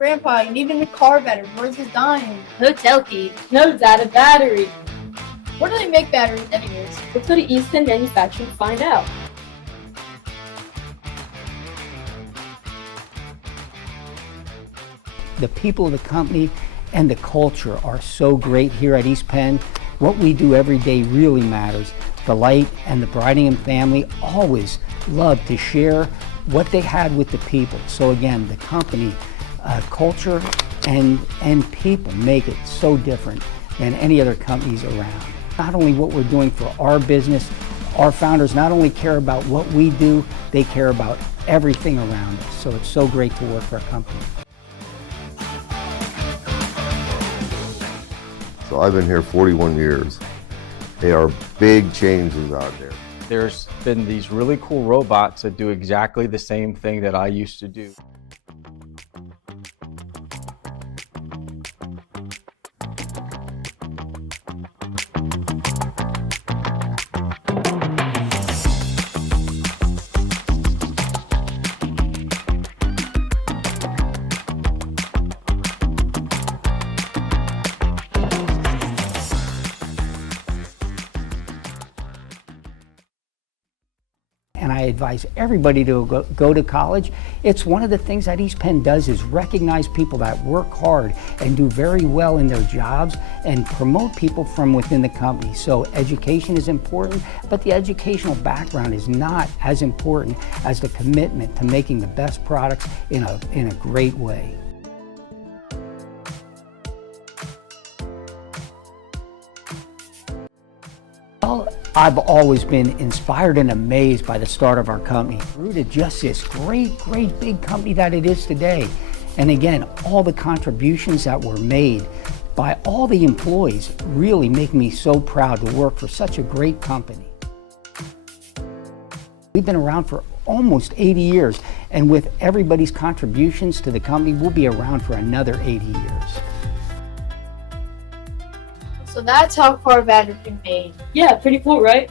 Grandpa, you need a new car battery. Where's his dying? Hotel key. No data battery. Where do they make batteries anyways? Let's go to East End Manufacturing to find out. The people of the company and the culture are so great here at East Penn. What we do every day really matters. The Light and the Bridingham family always love to share what they had with the people. So again, the company, culture, and people make it so different than any other companies around. Not only what we're doing for our business, our founders not only care about what we do, they care about everything around us. So it's so great to work for a company. So I've been here 41 years. There are big changes out there. There's been these really cool robots that do exactly the same thing that I used to do. And I advise everybody to go to college. It's one of the things that East Penn does is recognize people that work hard and do very well in their jobs and promote people from within the company. So education is important, but the educational background is not as important as the commitment to making the best products in a great way. Well, I've always been inspired and amazed by the start of our company. It grew to just this great big company that it is today. And again, all the contributions that were made by all the employees really make me so proud to work for such a great company. We've been around for almost 80 years, and with everybody's contributions to the company, we'll be around for another 80 years. So that's how car batteries are made. Yeah, pretty cool, right?